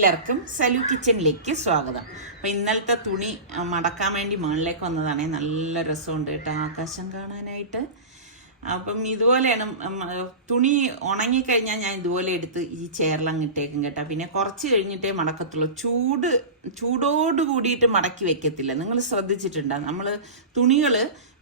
എല്ലാവർക്കും സലു കിച്ചണിലേക്ക് സ്വാഗതം. അപ്പം ഇന്നലത്തെ തുണി മടക്കാൻ വേണ്ടി മുകളിലേക്ക് വന്നതാണേ. നല്ല രസമുണ്ട് കേട്ടോ ആകാശം കാണാനായിട്ട്. അപ്പം ഇതുപോലെയാണ് തുണി ഉണങ്ങിക്കഴിഞ്ഞാൽ ഞാൻ ഇതുപോലെ എടുത്ത് ഈ ചെയറിലങ്ങ് ഇട്ടേക്കും കേട്ടോ. പിന്നെ കുറച്ച് കഴിഞ്ഞിട്ടേ മടക്കത്തുള്ളൂ. ചൂടോട് കൂടിയിട്ട് മടക്കി വെക്കത്തില്ല. നിങ്ങൾ ശ്രദ്ധിച്ചിട്ടുണ്ടോ? നമ്മൾ തുണികൾ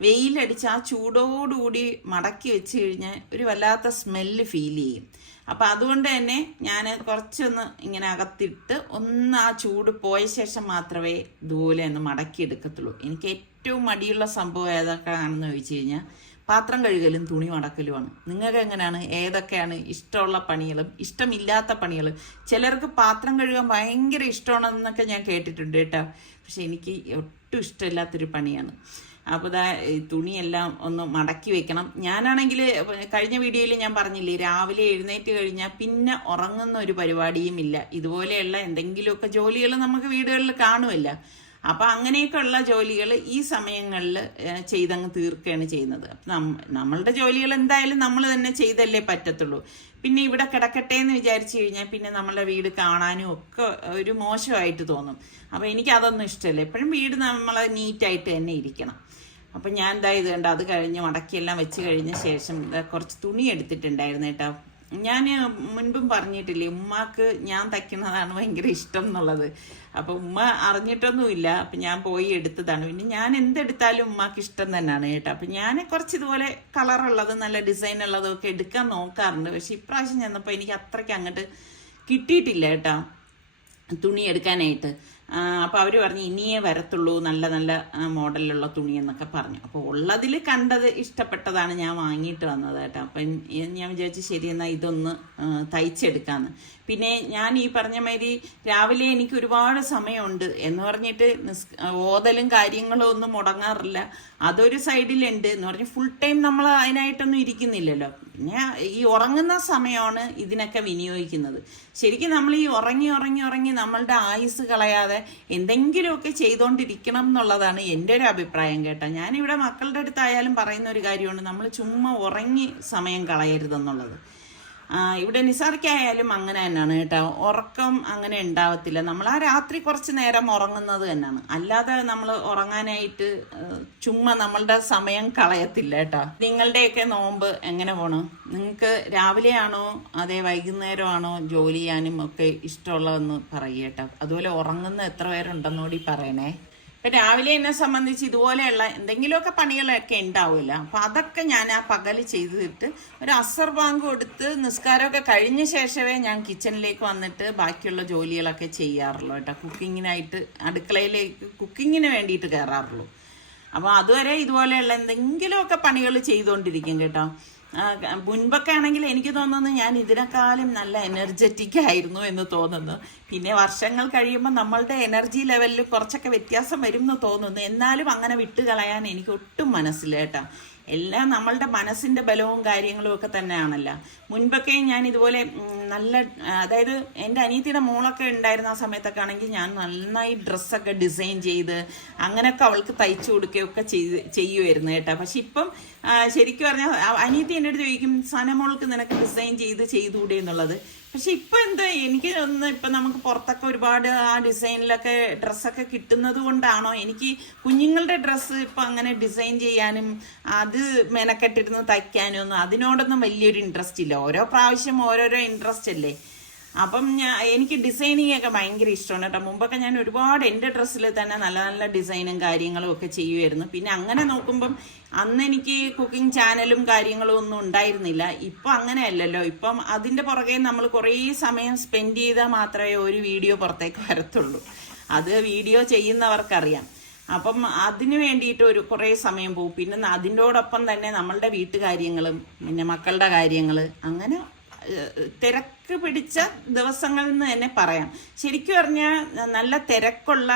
വെയിലടിച്ച് ആ ചൂടോടുകൂടി മടക്കി വെച്ച് കഴിഞ്ഞാൽ ഒരു വല്ലാത്ത സ്മെല്ല് ഫീൽ ചെയ്യും. അപ്പം അതുകൊണ്ട് തന്നെ ഞാൻ കുറച്ചൊന്ന് ഇങ്ങനെ അകത്തിട്ട് ഒന്ന് ആ ചൂട് പോയ ശേഷം മാത്രമേ ഇതുപോലെ ഒന്ന് മടക്കി എടുക്കത്തുള്ളൂ. എനിക്ക് ഏറ്റവും മടിയുള്ള സംഭവം ഏതൊക്കെയാണെന്ന് ചോദിച്ചു കഴിഞ്ഞാൽ പാത്രം കഴുകലും തുണി മടക്കലുമാണ്. നിങ്ങൾക്ക് എങ്ങനെയാണ്? ഏതൊക്കെയാണ് ഇഷ്ടമുള്ള പണികളും ഇഷ്ടമില്ലാത്ത പണികളും? ചിലർക്ക് പാത്രം കഴുകാൻ ഭയങ്കര ഇഷ്ടമാണെന്നൊക്കെ ഞാൻ കേട്ടിട്ടുണ്ട് കേട്ടോ. പക്ഷെ എനിക്ക് ഒട്ടും ഇഷ്ടമില്ലാത്തൊരു പണിയാണ്. അപ്പോൾ ഈ തുണിയെല്ലാം ഒന്ന് മടക്കി വെക്കണം. ഞാനാണെങ്കിൽ കഴിഞ്ഞ വീഡിയോയിൽ ഞാൻ പറഞ്ഞില്ലേ, രാവിലെ എഴുന്നേറ്റ് കഴിഞ്ഞാൽ പിന്നെ ഉറങ്ങുന്ന ഒരു പരിപാടിയും ഇല്ല. ഇതുപോലെയുള്ള എന്തെങ്കിലുമൊക്കെ ജോലികൾ നമുക്ക് വീടുകളിൽ കാണുമല്ല. അപ്പം അങ്ങനെയൊക്കെയുള്ള ജോലികൾ ഈ സമയങ്ങളിൽ ചെയ്തങ്ങ് തീർക്കുകയാണ് ചെയ്യുന്നത്. നമ്മളുടെ ജോലികൾ എന്തായാലും നമ്മൾ തന്നെ ചെയ്തല്ലേ പറ്റത്തുള്ളൂ. പിന്നെ ഇവിടെ കിടക്കട്ടെ എന്ന് വിചാരിച്ചു കഴിഞ്ഞാൽ പിന്നെ നമ്മളുടെ വീട് കാണാനും ഒക്കെ ഒരു മോശമായിട്ട് തോന്നും. അപ്പോൾ എനിക്കതൊന്നും ഇഷ്ടമല്ല. എപ്പോഴും വീട് നമ്മൾ നീറ്റായിട്ട് തന്നെ ഇരിക്കണം. അപ്പം ഞാൻ ഇത് കണ്ട അത് കഴിഞ്ഞ് മടക്കിയെല്ലാം വെച്ച് കഴിഞ്ഞ ശേഷം കുറച്ച് തുണി എടുത്തിട്ടുണ്ടായിരുന്നു കേട്ടോ. ഞാൻ മുൻപും പറഞ്ഞിട്ടില്ലേ, ഉമ്മാക്ക് ഞാൻ തയ്ക്കുന്നതാണ് ഭയങ്കര ഇഷ്ടം എന്നുള്ളത്. അപ്പം ഉമ്മ അറിഞ്ഞിട്ടൊന്നുമില്ല. അപ്പം ഞാൻ പോയി എടുത്തതാണ്. പിന്നെ ഞാൻ എന്തെടുത്താലും ഉമ്മാക്ക് ഇഷ്ടം തന്നെയാണ് കേട്ടോ. അപ്പം ഞാൻ കുറച്ച് ഇതുപോലെ കളറുള്ളതും നല്ല ഡിസൈൻ ഉള്ളതും ഒക്കെ എടുക്കാൻ നോക്കാറുണ്ട്. പക്ഷെ ഇപ്രാവശ്യം ചെന്നപ്പോൾ എനിക്ക് അത്രയ്ക്ക് അങ്ങോട്ട് കിട്ടിയിട്ടില്ല കേട്ടോ തുണി എടുക്കാനായിട്ട്. അപ്പോൾ അവർ പറഞ്ഞു ഇനിയേ വരത്തുള്ളൂ നല്ല നല്ല മോഡലിലുള്ള തുണി എന്നൊക്കെ പറഞ്ഞു. അപ്പോൾ ഉള്ളതിൽ കണ്ടത് ഇഷ്ടപ്പെട്ടതാണ് ഞാൻ വാങ്ങിയിട്ട് വന്നത് കേട്ടോ. അപ്പം ഞാൻ വിചാരിച്ചു ശരി എന്നാൽ ഇതൊന്ന് തയ്ച്ചെടുക്കാമെന്ന്. പിന്നെ ഞാൻ ഈ പറഞ്ഞ മാതിരി രാവിലെ എനിക്ക് ഒരുപാട് സമയമുണ്ട് എന്ന് പറഞ്ഞിട്ട് ഓതലും കാര്യങ്ങളും ഒന്നും മുടങ്ങാറില്ല. അതൊരു സൈഡിലുണ്ട് എന്ന് പറഞ്ഞ് ഫുൾ ടൈം നമ്മൾ അതിനായിട്ടൊന്നും ഇരിക്കുന്നില്ലല്ലോ. പിന്നെ ഈ ഉറങ്ങുന്ന സമയമാണ് ഇതിനൊക്കെ വിനിയോഗിക്കുന്നത്. ശരിക്കും നമ്മൾ ഈ ഉറങ്ങി നമ്മളുടെ ആയുസ് കളയാതെ എന്തെങ്കിലുമൊക്കെ ചെയ്തുകൊണ്ടിരിക്കണം എന്നുള്ളതാണ് എൻ്റെ ഒരു അഭിപ്രായം കേട്ടോ. ഞാനിവിടെ മക്കളുടെ അടുത്തായാലും പറയുന്ന ഒരു കാര്യമാണ്, നമ്മൾ ചുമ്മാ ഉറങ്ങി സമയം കളയരുതെന്നുള്ളത്. ഇവിടെ നിസാർക്കായാലും അങ്ങനെ തന്നെയാണ് കേട്ടോ. ഉറക്കം അങ്ങനെ ഉണ്ടാവത്തില്ല. നമ്മൾ ആ രാത്രി കുറച്ച് നേരം ഉറങ്ങുന്നത് തന്നെയാണ്. അല്ലാതെ നമ്മൾ ഉറങ്ങാനായിട്ട് ചുമ്മാ നമ്മളുടെ സമയം കളയത്തില്ല കേട്ടോ. നിങ്ങളുടെയൊക്കെ നോമ്പ് എങ്ങനെ പോണു? നിങ്ങൾക്ക് രാവിലെയാണോ അതേ വൈകുന്നേരമാണോ ജോലി ചെയ്യാനും ഒക്കെ ഇഷ്ടമുള്ളതെന്ന് പറയുക കേട്ടോ. അതുപോലെ ഉറങ്ങുന്ന എത്ര പേരുണ്ടെന്നുകൂടി പറയണേ. ഇപ്പം രാവിലെ എന്നെ സംബന്ധിച്ച് ഇതുപോലെയുള്ള എന്തെങ്കിലുമൊക്കെ പണികളൊക്കെ ഉണ്ടാവില്ല. അപ്പം അതൊക്കെ ഞാൻ ആ പകൽ ചെയ്തിട്ട് ഒരു അസർ ബാങ്ക് കൊടുത്ത് നിസ്കാരമൊക്കെ കഴിഞ്ഞ ശേഷമേ ഞാൻ കിച്ചണിലേക്ക് വന്നിട്ട് ബാക്കിയുള്ള ജോലികളൊക്കെ ചെയ്യാറുള്ളൂ കേട്ടോ. കുക്കിങ്ങിനായിട്ട് അടുക്കളയിലേക്ക് കുക്കിങ്ങിന് വേണ്ടിയിട്ട് കയറാറുള്ളൂ. അപ്പോൾ അതുവരെ ഇതുപോലെയുള്ള എന്തെങ്കിലുമൊക്കെ പണികൾ ചെയ്തുകൊണ്ടിരിക്കും കേട്ടോ. മുൻപൊക്കെ ആണെങ്കിൽ എനിക്ക് തോന്നുന്നു ഞാൻ ഇതിനേക്കാളും നല്ല എനർജറ്റിക് ആയിരുന്നു എന്ന് തോന്നുന്നു. പിന്നെ വർഷങ്ങൾ കഴിയുമ്പോൾ നമ്മളുടെ എനർജി ലെവലിൽ കുറച്ചൊക്കെ വ്യത്യാസം വരും എന്ന് തോന്നുന്നു. എന്നാലും അങ്ങനെ വിട്ടുകളയാൻ എനിക്ക് ഒട്ടും മനസ്സില്ല കേട്ടോ. എല്ലാം നമ്മളുടെ മനസ്സിൻ്റെ ബലവും കാര്യങ്ങളും ഒക്കെ തന്നെയാണല്ലോ. മുൻപൊക്കെ ഞാൻ ഇതുപോലെ നല്ല, അതായത് എൻ്റെ അനിയത്തിയുടെ മോളൊക്കെ ഉണ്ടായിരുന്ന ആ സമയത്തൊക്കെ ആണെങ്കിൽ ഞാൻ നന്നായി ഡ്രസ്സൊക്കെ ഡിസൈൻ ചെയ്ത് അങ്ങനെയൊക്കെ അവൾക്ക് തയ്ച്ചു കൊടുക്കുകയൊക്കെ ചെയ്യുമായിരുന്നു കേട്ടോ. പക്ഷെ ഇപ്പം ശരിക്കും പറഞ്ഞാൽ അനിയത്തി എൻ്റെ അടുത്ത് ചോദിക്കും, സനമോൾക്ക് നിനക്ക് ഡിസൈൻ ചെയ്തുകൂടെ എന്നുള്ളത്. പക്ഷെ ഇപ്പം എന്താ എനിക്ക് ഒന്ന് ഇപ്പം നമുക്ക് പുറത്തൊക്കെ ഒരുപാട് ആ ഡിസൈനിലൊക്കെ ഡ്രസ്സൊക്കെ കിട്ടുന്നത് കൊണ്ടാണോ എനിക്ക് കുഞ്ഞുങ്ങളുടെ ഡ്രസ്സ് ഇപ്പം അങ്ങനെ ഡിസൈൻ ചെയ്യാനും അത് മെനക്കെട്ടിരുന്ന് തയ്ക്കാനും ഒന്നും അതിനോടൊന്നും വലിയൊരു ഇൻട്രസ്റ്റ് ഇല്ല. ഓരോ പ്രാവശ്യം ഓരോരോ ഇൻട്രസ്റ്റ് അല്ലേ. അപ്പം എനിക്ക് ഡിസൈനിങ് ഒക്കെ ഭയങ്കര ഇഷ്ടമാണ് കേട്ടോ. മുമ്പൊക്കെ ഞാൻ ഒരുപാട് എൻ്റെ ഡ്രസ്സിൽ തന്നെ നല്ല നല്ല ഡിസൈനും കാര്യങ്ങളും ഒക്കെ ചെയ്യുമായിരുന്നു. പിന്നെ അങ്ങനെ നോക്കുമ്പം അന്ന് എനിക്ക് കുക്കിംഗ് ചാനലും കാര്യങ്ങളും ഒന്നും ഉണ്ടായിരുന്നില്ല. ഇപ്പം അങ്ങനെയല്ലല്ലോ. ഇപ്പം അതിൻ്റെ പുറകെ നമ്മൾ കുറേ സമയം സ്പെൻഡ് ചെയ്താൽ മാത്രമേ ഒരു വീഡിയോ പുറത്തേക്ക് വരത്തുള്ളൂ. അത് വീഡിയോ ചെയ്യുന്നവർക്കറിയാം. അപ്പം അതിന് വേണ്ടിയിട്ട് കുറേ സമയം പോകും. പിന്നെ അതിൻ്റോടൊപ്പം തന്നെ നമ്മളുടെ വീട്ടുകാര്യങ്ങളും പിന്നെ മക്കളുടെ കാര്യങ്ങൾ അങ്ങനെ തിരക്ക് പിടിച്ച ദിവസങ്ങളിൽ നിന്ന് തന്നെ പറയാം. ശരിക്കും പറഞ്ഞാൽ നല്ല തിരക്കുള്ള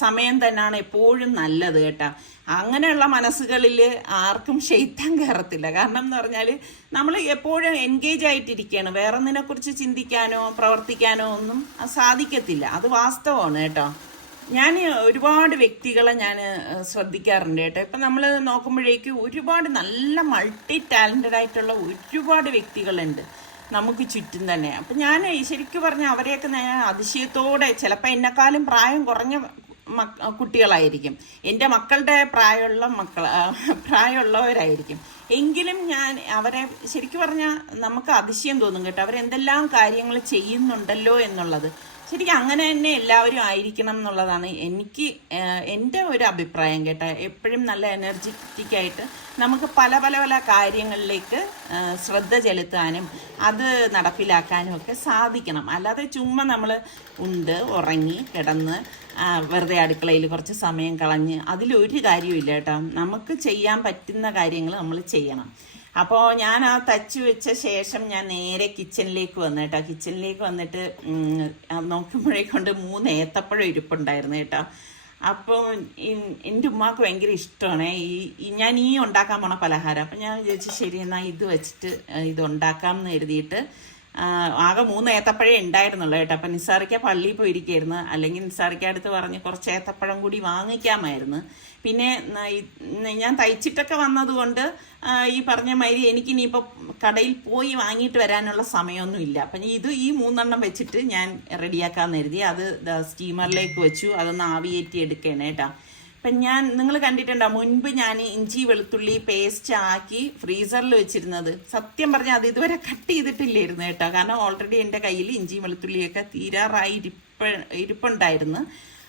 സമയം തന്നെയാണ് എപ്പോഴും നല്ലത് കേട്ടോ. അങ്ങനെയുള്ള മനസ്സുകളിൽ ആർക്കും ശൈത്താൻ കയറത്തില്ല. കാരണം എന്ന് പറഞ്ഞാൽ നമ്മൾ എപ്പോഴും എൻഗേജ് ആയിട്ടിരിക്കുകയാണ്. വേറെ ഒന്നിനെക്കുറിച്ച് ചിന്തിക്കാനോ പ്രവർത്തിക്കാനോ ഒന്നും സാധിക്കത്തില്ല. അത് വാസ്തവമാണ് കേട്ടോ. ഞാൻ ഒരുപാട് വ്യക്തികളെ ഞാൻ ശ്രദ്ധിക്കാറുണ്ട് കേട്ടോ. ഇപ്പം നമ്മൾ നോക്കുമ്പോഴേക്ക് ഒരുപാട് നല്ല മൾട്ടി ടാലൻറ്റഡ് ആയിട്ടുള്ള ഒരുപാട് വ്യക്തികളുണ്ട്. നമുക്ക് ചുറ്റും തന്നെ. അപ്പം ഞാൻ ശരിക്കും പറഞ്ഞാൽ അവരെയൊക്കെ ഞാൻ അതിശയത്തോടെ, ചിലപ്പോൾ എന്നെക്കാളും പ്രായം കുറഞ്ഞ കുട്ടികളായിരിക്കും, എൻ്റെ മക്കളുടെ പ്രായമുള്ളവരായിരിക്കും, എങ്കിലും ഞാൻ അവരെ ശരിക്കും പറഞ്ഞാൽ നമുക്ക് അതിശയം തോന്നും കേട്ടോ, അവരെന്തെല്ലാം കാര്യങ്ങൾ ചെയ്യുന്നുണ്ടല്ലോ എന്നുള്ളത്. ശരിക്കും അങ്ങനെ തന്നെ എല്ലാവരും ആയിരിക്കണം എന്നുള്ളതാണ് എൻ്റെ ഒരു അഭിപ്രായം കേട്ടോ. എപ്പോഴും നല്ല എനർജറ്റിക്കായിട്ട് നമുക്ക് പല പല പല കാര്യങ്ങളിലേക്ക് ശ്രദ്ധ ചെലുത്താനും അത് നടപ്പിലാക്കാനും ഒക്കെ സാധിക്കണം. അല്ലാതെ ചുമ്മാ നമ്മൾ ഉറങ്ങി കിടന്ന് വെറുതെ അടുക്കളയിൽ കുറച്ച് സമയം കളഞ്ഞ് അതിലൊരു കാര്യമില്ല കേട്ടോ. നമുക്ക് ചെയ്യാൻ പറ്റുന്ന കാര്യങ്ങൾ നമ്മൾ ചെയ്യണം. അപ്പോൾ ഞാൻ ആ തച്ച് വെച്ച ശേഷം ഞാൻ നേരെ കിച്ചണിലേക്ക് വന്നു കേട്ടോ. കിച്ചണിലേക്ക് വന്നിട്ട് നോക്കുമ്പോഴേക്കൊണ്ട് 3 ഏത്തപ്പഴം ഇരിപ്പുണ്ടായിരുന്നു കേട്ടോ. അപ്പോൾ എൻ്റെ ഉമ്മാക്ക് ഭയങ്കര ഇഷ്ടമാണ് ഞാൻ ഉണ്ടാക്കാൻ പോണ പലഹാരം. അപ്പം ഞാൻ വിചാരിച്ചു ശരി എന്നാൽ ഇത് വെച്ചിട്ട് ഇത് ഉണ്ടാക്കാം എന്ന് കരുതിയിട്ട് ആകെ 3 ഏത്തപ്പഴേ ഉണ്ടായിരുന്നുള്ളൂ കേട്ടോ. അപ്പം നിസാറിക്ക പള്ളിയിൽ പോയിരിക്കുകയായിരുന്നു, അല്ലെങ്കിൽ നിസാറിക്ക അടുത്ത് പറഞ്ഞ് കുറച്ച് ഏത്തപ്പഴം കൂടി വാങ്ങിക്കാമായിരുന്നു. പിന്നെ ഞാൻ തയ്ച്ചിട്ടൊക്കെ വന്നതുകൊണ്ട് ഈ പറഞ്ഞ മാതിരി എനിക്കിനിയിപ്പോൾ കടയിൽ പോയി വാങ്ങിയിട്ട് വരാനുള്ള സമയമൊന്നുമില്ല. അപ്പം ഈ 3 വെച്ചിട്ട് ഞാൻ റെഡിയാക്കാമെന്ന് കരുതി. അത് സ്റ്റീമറിലേക്ക് വെച്ചു, അതൊന്ന് ആവിയേറ്റി എടുക്കുകയാണ് കേട്ടോ. അപ്പം നിങ്ങൾ കണ്ടിട്ടുണ്ടോ മുൻപ് ഞാൻ ഇഞ്ചി വെളുത്തുള്ളി പേസ്റ്റ് ആക്കി ഫ്രീസറിൽ വെച്ചിരുന്നത്. സത്യം പറഞ്ഞാൽ അത് ഇതുവരെ കട്ട് ചെയ്തിട്ടില്ലായിരുന്നു കേട്ടോ. കാരണം ഓൾറെഡി എൻ്റെ കയ്യിൽ ഇഞ്ചി വെളുത്തുള്ളിയൊക്കെ തീരാറായി ഇരിപ്പുണ്ടായിരുന്നു,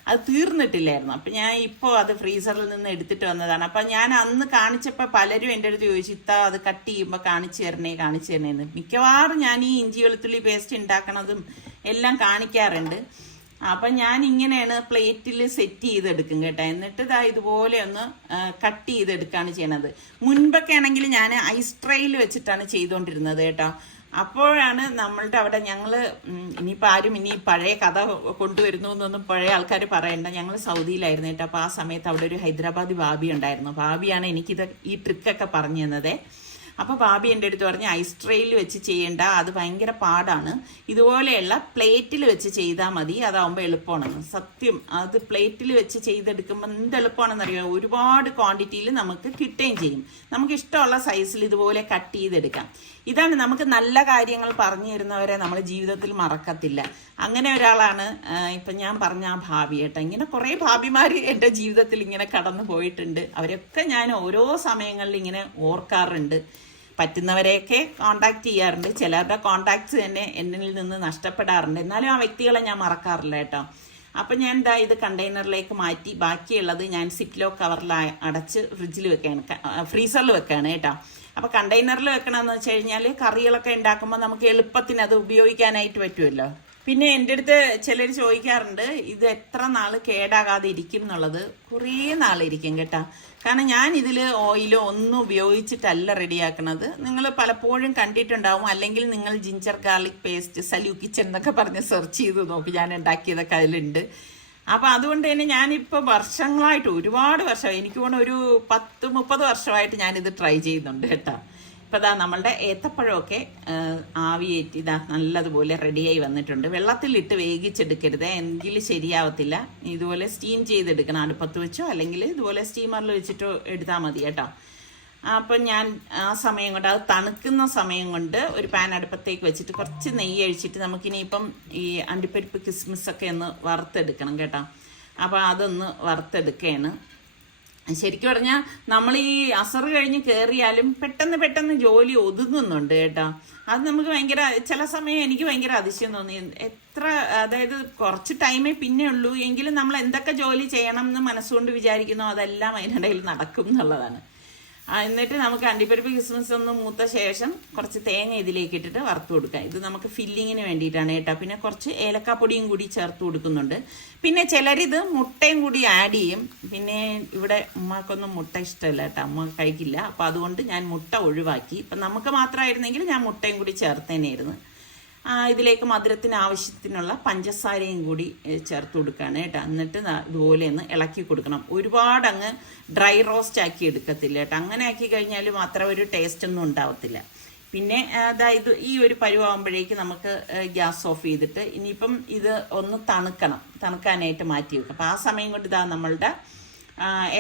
അത് തീർന്നിട്ടില്ലായിരുന്നു. അപ്പം ഞാൻ ഇപ്പോൾ അത് ഫ്രീസറിൽ നിന്ന് എടുത്തിട്ട് വന്നതാണ്. അപ്പം ഞാൻ അന്ന് കാണിച്ചപ്പോൾ പലരും എൻ്റെ അടുത്ത് ചോദിച്ചു അത് കട്ട് ചെയ്യുമ്പോൾ കാണിച്ചു തരണേന്ന്. മിക്കവാറും ഞാൻ ഈ ഇഞ്ചി വെളുത്തുള്ളി പേസ്റ്റ് ഉണ്ടാക്കണതും എല്ലാം കാണിക്കാറുണ്ട്. അപ്പം ഞാൻ ഇങ്ങനെയാണ് പ്ലേറ്റിൽ സെറ്റ് ചെയ്തെടുക്കും കേട്ടോ. എന്നിട്ട് ഇതുപോലെ ഒന്ന് കട്ട് ചെയ്തെടുക്കുകയാണ് ചെയ്യണത്. മുൻപൊക്കെ ആണെങ്കിൽ ഞാൻ ഐസ് ട്രേയിൽ വെച്ചിട്ടാണ് ചെയ്തുകൊണ്ടിരുന്നത് കേട്ടോ. അപ്പോഴാണ് നമ്മളുടെ അവിടെ ഞങ്ങൾ ഇനിയിപ്പോൾ ആരും ഇനി പഴയ കഥ കൊണ്ടുവരുന്നു എന്നൊന്നും പഴയ ആൾക്കാർ പറയണ്ട. ഞങ്ങൾ സൗദിയിലായിരുന്നു കേട്ടോ. അപ്പോൾ ആ സമയത്ത് അവിടെ ഒരു ഹൈദരാബാദി ഭാബി ഉണ്ടായിരുന്നു. ഭാബിയാണ് ഈ ട്രിക്കൊക്കെ പറഞ്ഞു തന്നത്. അപ്പോൾ ഭാബി എൻ്റെ അടുത്ത് പറഞ്ഞ് ഐസ് ട്രേയിൽ വെച്ച് ചെയ്യേണ്ട, അത് ഭയങ്കര പാടാണ്, ഇതുപോലെയുള്ള പ്ലേറ്റിൽ വെച്ച് ചെയ്താൽ മതി, അതാവുമ്പോൾ എളുപ്പമാണെന്ന്. സത്യം, അത് പ്ലേറ്റിൽ വെച്ച് ചെയ്തെടുക്കുമ്പോൾ എന്ത് എളുപ്പമാണെന്നറിയാം. ഒരുപാട് ക്വാണ്ടിറ്റിയിൽ നമുക്ക് കിട്ടുകയും ചെയ്യും. നമുക്ക് ഇഷ്ടമുള്ള സൈസിൽ ഇതുപോലെ കട്ട് ചെയ്തെടുക്കാം. ഇതാണ് നമുക്ക് നല്ല കാര്യങ്ങൾ പറഞ്ഞു തരുന്നവരെ നമ്മൾ ജീവിതത്തിൽ മറക്കത്തില്ല. അങ്ങനെ ഒരാളാണ് ഇപ്പം ഞാൻ പറഞ്ഞ ആ ഭാബി കേട്ടോ. ഇങ്ങനെ കുറേ ഭാബിമാർ എൻ്റെ ജീവിതത്തിൽ ഇങ്ങനെ കടന്നു പോയിട്ടുണ്ട്. അവരൊക്കെ ഞാൻ ഓരോ സമയങ്ങളിൽ ഇങ്ങനെ ഓർക്കാറുണ്ട്. പറ്റുന്നവരെയൊക്കെ കോണ്ടാക്ട് ചെയ്യാറുണ്ട്. ചിലരുടെ കോണ്ടാക്ട്സ് തന്നെ എന്നിൽ നിന്ന് നഷ്ടപ്പെടാറുണ്ട്. എന്നാലും ആ വ്യക്തികളെ ഞാൻ മറക്കാറില്ല കേട്ടോ. അപ്പം ഞാൻ ഇത് കണ്ടെയ്നറിലേക്ക് മാറ്റി ബാക്കിയുള്ളത് ഞാൻ സിപ്ലോ കവറിൽ അടച്ച് ഫ്രീസറിൽ വെക്കുകയാണ് കേട്ടോ. അപ്പോൾ കണ്ടെയ്നറിൽ വെക്കണമെന്ന് വെച്ച് കഴിഞ്ഞാൽ കറികളൊക്കെ ഉണ്ടാക്കുമ്പോൾ നമുക്ക് എളുപ്പത്തിന് അത് ഉപയോഗിക്കാനായിട്ട് പറ്റുമല്ലോ. പിന്നെ എൻ്റെ അടുത്ത് ചിലർ ചോദിക്കാറുണ്ട് ഇത് എത്ര നാൾ കേടാകാതെ ഇരിക്കും എന്നുള്ളത്. കുറേ നാളിരിക്കും കേട്ടോ. കാരണം ഞാൻ ഇതിൽ ഓയിലോ ഒന്നും ഉപയോഗിച്ചിട്ടല്ല റെഡിയാക്കണത്. നിങ്ങൾ പലപ്പോഴും കണ്ടിട്ടുണ്ടാവും, അല്ലെങ്കിൽ നിങ്ങൾ ജിഞ്ചർ ഗാർലിക് പേസ്റ്റ് സലൂ കിച്ചൻ എന്നൊക്കെ പറഞ്ഞ് സെർച്ച് ചെയ്ത് നോക്കി, ഞാൻ ഉണ്ടാക്കിയതൊക്കെ അതിലുണ്ട്. അപ്പം അതുകൊണ്ട് തന്നെ ഞാനിപ്പോൾ വർഷങ്ങളായിട്ട്, ഒരുപാട് വർഷമായി, എനിക്ക് തോന്നുന്നു ഒരു 10-30 വർഷമായിട്ട് ഞാനിത് ട്രൈ ചെയ്യുന്നുണ്ട് കേട്ടോ. ഇപ്പം നമ്മളുടെ ഏത്തപ്പഴമൊക്കെ ആവിയേറ്റി നല്ലതുപോലെ റെഡിയായി വന്നിട്ടുണ്ട്. വെള്ളത്തിലിട്ട് വേവിച്ചെടുക്കരുത്, എങ്കിൽ ശരിയാവത്തില്ല. ഇതുപോലെ സ്റ്റീം ചെയ്തെടുക്കണം. അടുപ്പത്ത് വെച്ചോ അല്ലെങ്കിൽ ഇതുപോലെ സ്റ്റീമറിൽ വെച്ചിട്ടോ എടുത്താൽ മതി കേട്ടോ. അപ്പം ഞാൻ ആ സമയം കൊണ്ട്, അത് തണുക്കുന്ന സമയം കൊണ്ട് ഒരു പാൻ അടുപ്പത്തേക്ക് വെച്ചിട്ട് കുറച്ച് നെയ്യ് ഒഴിച്ചിട്ട് നമുക്കിനിയിപ്പം ഈ അണ്ടിപ്പരിപ്പ് കിസ്മിസൊക്കെ ഒന്ന് വറുത്തെടുക്കണം കേട്ടോ. അപ്പോൾ അതൊന്ന് വറുത്തെടുക്കുകയാണ്. ശരിക്കും പറഞ്ഞാൽ നമ്മൾ ഈ അസർ കഴിഞ്ഞ് കയറിയാലും പെട്ടെന്ന് ജോലി ഒതുങ്ങുന്നുണ്ട് കേട്ടോ. അത് നമുക്ക് ഭയങ്കര, ചില സമയം എനിക്ക് ഭയങ്കര അതിശയം തോന്നി. അതായത് കുറച്ച് ടൈമേ പിന്നെ ഉള്ളൂ, എങ്കിലും നമ്മൾ എന്തൊക്കെ ജോലി ചെയ്യണം എന്ന് മനസ്സുകൊണ്ട് വിചാരിക്കുന്നോ അതെല്ലാം അതിനിടയിൽ നടക്കും എന്നുള്ളതാണ്. എന്നിട്ട് നമുക്ക് അണ്ടിപ്പരിപ്പ് കിസ്മിസ് ഒന്ന് മൂത്ത ശേഷം കുറച്ച് തേങ്ങ ഇതിലേക്ക് ഇട്ടിട്ട് വറുത്ത് കൊടുക്കാം. ഇത് നമുക്ക് ഫില്ലിങ്ങിന് വേണ്ടിയിട്ടാണ് കേട്ടോ. പിന്നെ കുറച്ച് ഏലക്കാപ്പൊടിയും കൂടി ചേർത്ത് കൊടുക്കുന്നുണ്ട്. പിന്നെ ചിലരിത് മുട്ടയും കൂടി ആഡ് ചെയ്യും. പിന്നെ ഇവിടെ ഉമ്മാക്കൊന്നും മുട്ട ഇഷ്ടമല്ല കേട്ടോ, അമ്മ കഴിക്കില്ല. അപ്പം അതുകൊണ്ട് ഞാൻ മുട്ട ഒഴിവാക്കി. ഇപ്പം നമുക്ക് മാത്രമായിരുന്നെങ്കിൽ ഞാൻ മുട്ടയും കൂടി ചേർത്തേനായിരുന്നു. ഇതിലേക്ക് മധുരത്തിന് ആവശ്യത്തിനുള്ള പഞ്ചസാരയും കൂടി ചേർത്ത് കൊടുക്കുകയാണ് കേട്ടോ. എന്നിട്ട് ഇതുപോലെ ഒന്ന് ഇളക്കി കൊടുക്കണം. ഒരുപാട് അങ്ങ് ഡ്രൈ റോസ്റ്റ് ആക്കി എടുക്കത്തില്ല കേട്ടോ. അങ്ങനെ ആക്കി കഴിഞ്ഞാൽ മാത്രം ഒരു ടേസ്റ്റ് ഒന്നും ഉണ്ടാവത്തില്ല. പിന്നെ അതായത് ഈ ഒരു പരുവാകുമ്പോഴേക്ക് നമുക്ക് ഗ്യാസ് ഓഫ് ചെയ്തിട്ട് ഇനിയിപ്പം ഇത് ഒന്ന് തണുക്കാനായിട്ട് മാറ്റി വെക്കും. അപ്പം ആ സമയം കൊണ്ട് നമ്മളുടെ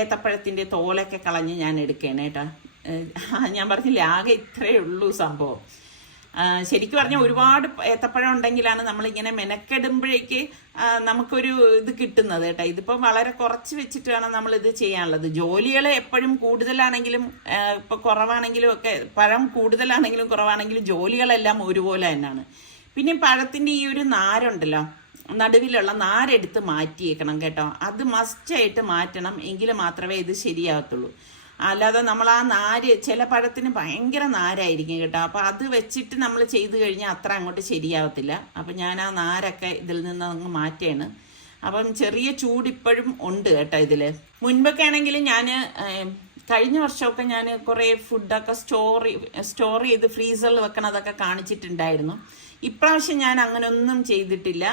ഏത്തപ്പഴത്തിൻ്റെ തോലൊക്കെ കളഞ്ഞ് ഞാൻ എടുക്കുകയാണ് കേട്ടോ. ഞാൻ പറഞ്ഞില്ലേ, ആകെ ഇത്രയേ ഉള്ളൂ സംഭവം. ശരിക്കും പറഞ്ഞാൽ ഒരുപാട് ഏത്തപ്പഴം ഉണ്ടെങ്കിലാണ് നമ്മളിങ്ങനെ മെനക്കെടുമ്പോഴേക്ക് നമുക്കൊരു ഇത് കിട്ടുന്നത് കേട്ടോ. ഇതിപ്പോൾ വളരെ കുറച്ച് വെച്ചിട്ട് വേണം നമ്മൾ ഇത് ചെയ്യാനുള്ളത്. ജോലികൾ എപ്പോഴും കൂടുതലാണെങ്കിലും ഇപ്പോൾ കുറവാണെങ്കിലും ഒക്കെ, പഴം കൂടുതലാണെങ്കിലും കുറവാണെങ്കിലും ജോലികളെല്ലാം ഒരുപോലെ തന്നെയാണ്. പിന്നെ പഴത്തിൻ്റെ ഈ ഒരു നാരുണ്ടല്ലോ, നടുവിലുള്ള നാരെടുത്ത് മാറ്റിയേക്കണം കേട്ടോ. അത് മസ്റ്റായിട്ട് മാറ്റണം, എങ്കിൽ മാത്രമേ ഇത് ശരിയാകത്തുള്ളൂ. അല്ലാതെ നമ്മൾ ആ നാര്, ചില പഴത്തിന് ഭയങ്കര നാരായിരിക്കും കേട്ടോ. അപ്പോൾ അത് വെച്ചിട്ട് നമ്മൾ ചെയ്ത് കഴിഞ്ഞാൽ അത്ര അങ്ങോട്ട് ശരിയാവത്തില്ല. അപ്പം ഞാൻ ആ നാരൊക്കെ ഇതിൽ നിന്ന് അങ്ങ് മാറ്റുകയാണ്. അപ്പം ചെറിയ ചൂട് ഇപ്പോഴും ഉണ്ട് കേട്ടോ ഇതിൽ. മുൻപൊക്കെ ആണെങ്കിൽ ഞാൻ കഴിഞ്ഞ വർഷമൊക്കെ ഞാൻ കുറേ ഫുഡൊക്കെ സ്റ്റോർ ചെയ്ത് ഫ്രീസറിൽ വെക്കണതൊക്കെ കാണിച്ചിട്ടുണ്ടായിരുന്നു. ഇപ്രാവശ്യം ഞാൻ അങ്ങനെയൊന്നും ചെയ്തിട്ടില്ല.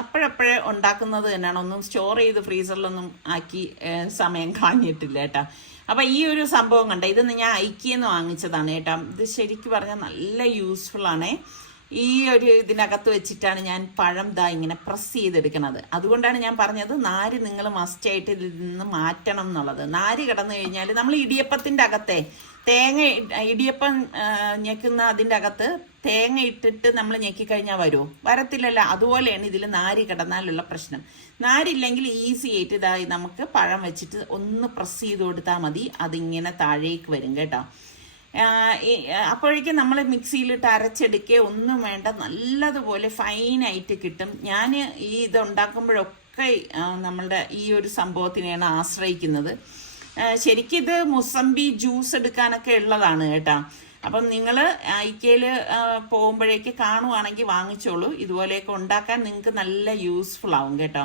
അപ്പോഴപ്പോഴേ ഉണ്ടാക്കുന്നത് തന്നെയാണ്. ഒന്നും സ്റ്റോർ ചെയ്ത് ഫ്രീസറിലൊന്നും ആക്കി സമയം കളഞ്ഞിട്ടില്ല കേട്ടോ. അപ്പം ഈ ഒരു സംഭവം കണ്ട, ഇതൊന്ന് ഞാൻ ഐക്കിയെന്ന് വാങ്ങിച്ചതാണ് കേട്ടോ. ഇത് ശരിക്കും പറഞ്ഞാൽ നല്ല യൂസ്ഫുൾ ആണേ. ഈ ഒരു ഇതിനകത്ത് വെച്ചിട്ടാണ് ഞാൻ പഴം ഇങ്ങനെ പ്രസ് ചെയ്തെടുക്കുന്നത്. അതുകൊണ്ടാണ് ഞാൻ പറഞ്ഞത് നാര് നിങ്ങൾ മസ്റ്റായിട്ട് ഇതിൽ നിന്ന് മാറ്റണം എന്നുള്ളത്. നാര് കിടന്നു കഴിഞ്ഞാൽ നമ്മൾ ഇടിയപ്പത്തിൻ്റെ അകത്തെ ഇടിയപ്പം ഞെക്കുന്ന അതിൻ്റെ അകത്ത് തേങ്ങ ഇട്ടിട്ട് നമ്മൾ ഞെക്കിക്കഴിഞ്ഞാൽ വരുമോ? വരത്തില്ലല്ലോ. അതുപോലെയാണ് ഇതിൽ നാര് കിടന്നാലുള്ള പ്രശ്നം. നാരില്ലെങ്കിൽ ഈസി ആയിട്ട് നമുക്ക് പഴം വെച്ചിട്ട് ഒന്ന് പ്രസ് ചെയ്ത് കൊടുത്താൽ മതി, അതിങ്ങനെ താഴേക്ക് വരും കേട്ടോ. അപ്പോഴേക്കും നമ്മൾ മിക്സിയിലിട്ട് അരച്ചെടുക്കുക ഒന്നും വേണ്ട, നല്ലതുപോലെ ഫൈനായിട്ട് കിട്ടും. ഞാൻ ഈ ഇതുണ്ടാക്കുമ്പോഴൊക്കെ നമ്മളുടെ ഈ ഒരു സംഭവത്തിനെയാണ് ആശ്രയിക്കുന്നത്. ശരിക്കും ഇത് മുസമ്പി ജ്യൂസ് എടുക്കാനൊക്കെ ഉള്ളതാണ് കേട്ടോ. അപ്പം നിങ്ങൾ ഐക്കയിൽ പോകുമ്പോഴേക്ക് കാണുവാണെങ്കിൽ വാങ്ങിച്ചോളൂ. ഇതുപോലെയൊക്കെ ഉണ്ടാക്കാൻ നിങ്ങൾക്ക് നല്ല യൂസ്ഫുൾ ആവും കേട്ടോ.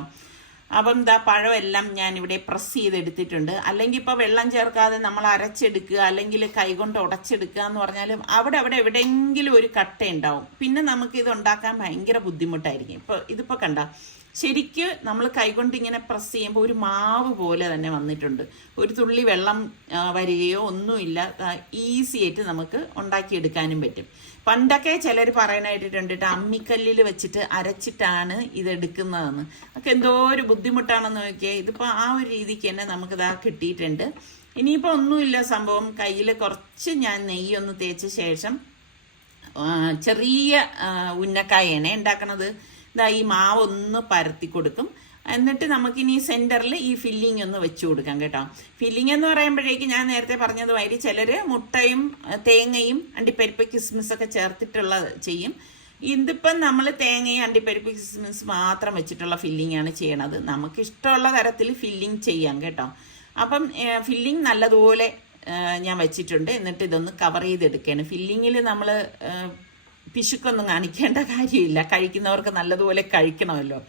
അപ്പം പഴമെല്ലാം ഞാനിവിടെ പ്രസ് ചെയ്തെടുത്തിട്ടുണ്ട്. അല്ലെങ്കിൽ ഇപ്പോൾ വെള്ളം ചേർക്കാതെ നമ്മൾ അരച്ചെടുക്കുക, അല്ലെങ്കിൽ കൈകൊണ്ട് ഉടച്ചെടുക്കുക എന്ന് പറഞ്ഞാലും അവിടെ എവിടെയെങ്കിലും ഒരു കട്ട ഉണ്ടാവും. പിന്നെ നമുക്കിത് ഉണ്ടാക്കാൻ ഭയങ്കര ബുദ്ധിമുട്ടായിരിക്കും. ഇതിപ്പോൾ കണ്ട, ശരിക്ക് നമ്മൾ കൈകൊണ്ട് ഇങ്ങനെ പ്രസ് ചെയ്യുമ്പോൾ ഒരു മാവ് പോലെ തന്നെ വന്നിട്ടുണ്ട്. ഒരു തുള്ളി വെള്ളം വരികയോ ഒന്നുമില്ല. ഈസി ആയിട്ട് നമുക്ക് ഉണ്ടാക്കിയെടുക്കാനും പറ്റും. പണ്ടൊക്കെ ചിലർ പറയാനായിട്ടുണ്ട് അമ്മിക്കല്ലിൽ വെച്ചിട്ട് അരച്ചിട്ടാണ് ഇതെടുക്കുന്നതെന്ന്. ഒക്കെ എന്തോ ഒരു ബുദ്ധിമുട്ടാണെന്ന് നോക്കിയാൽ ഇതിപ്പോൾ ആ ഒരു രീതിക്ക് തന്നെ നമുക്കിതാ കിട്ടിയിട്ടുണ്ട്. ഇനിയിപ്പോൾ ഒന്നുമില്ല സംഭവം, കയ്യിൽ കുറച്ച് ഞാൻ നെയ്യൊന്ന് തേച്ച ശേഷം ചെറിയ ഉന്നക്കായാണ് ഉണ്ടാക്കണത്. ഈ മാവ് ഒന്ന് പരത്തി കൊടുക്കും. എന്നിട്ട് നമുക്കിനി സെൻറ്ററിൽ ഈ ഫില്ലിംഗ് ഒന്ന് വെച്ച് കൊടുക്കാം കേട്ടോ. ഫില്ലിംഗ് എന്ന് പറയുമ്പോഴേക്ക് ഞാൻ നേരത്തെ പറഞ്ഞതുമാതിരി ചിലർ മുട്ടയും തേങ്ങയും അണ്ടിപ്പരിപ്പ് കിസ്മിസൊക്കെ ചേർത്തിട്ടുള്ള ചെയ്യും. ഇതിപ്പം നമ്മൾ തേങ്ങയും അണ്ടിപ്പരിപ്പ് കിസ്മിസ് മാത്രം വെച്ചിട്ടുള്ള ഫില്ലിംഗ് ആണ് ചെയ്യണത്. നമുക്ക് ഇഷ്ടമുള്ള തരത്തിൽ ഫില്ലിംഗ് ചെയ്യാം കേട്ടോ. അപ്പം ഫില്ലിംഗ് നല്ലതുപോലെ ഞാൻ വെച്ചിട്ടുണ്ട്. എന്നിട്ട് ഇതൊന്ന് കവർ ചെയ്തെടുക്കുകയാണ്. ഫില്ലിങ്ങിൽ നമ്മൾ പിശുക്കൊന്നും കാണിക്കേണ്ട കാര്യമില്ല, കഴിക്കുന്നവർക്ക് നല്ലതുപോലെ കഴിക്കണമല്ലോ.